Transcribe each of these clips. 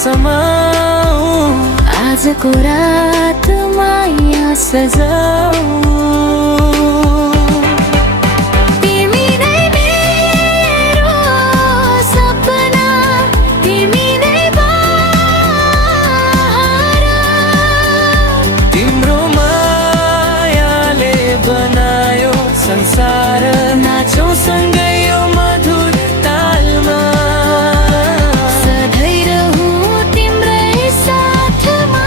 समाऊ, आजको रातमा यहाँ सजाऊ। तिमी नै मेरो सपना, तिमी नै बहारा। तिम्रो मायाले बनायो संसार, नाचौँ सँगै यो मधुर तालमा। सधैँ रहूँ तिम्रै साथमा।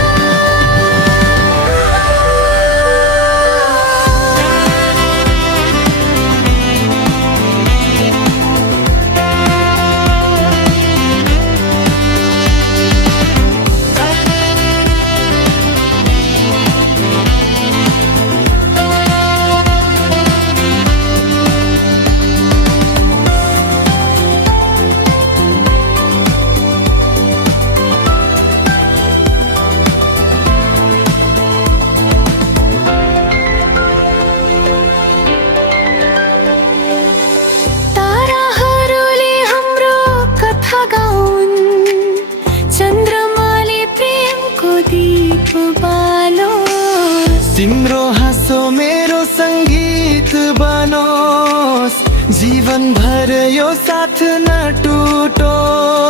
ताराहरूले हाम्रो कथा गाउन्, चन्द्रमाले प्रेमको दीप बालोस्। तिम्रो हाँसो मेरो सङ्गीत बनोस्, जीवनभर यो साथ नटुटोस्।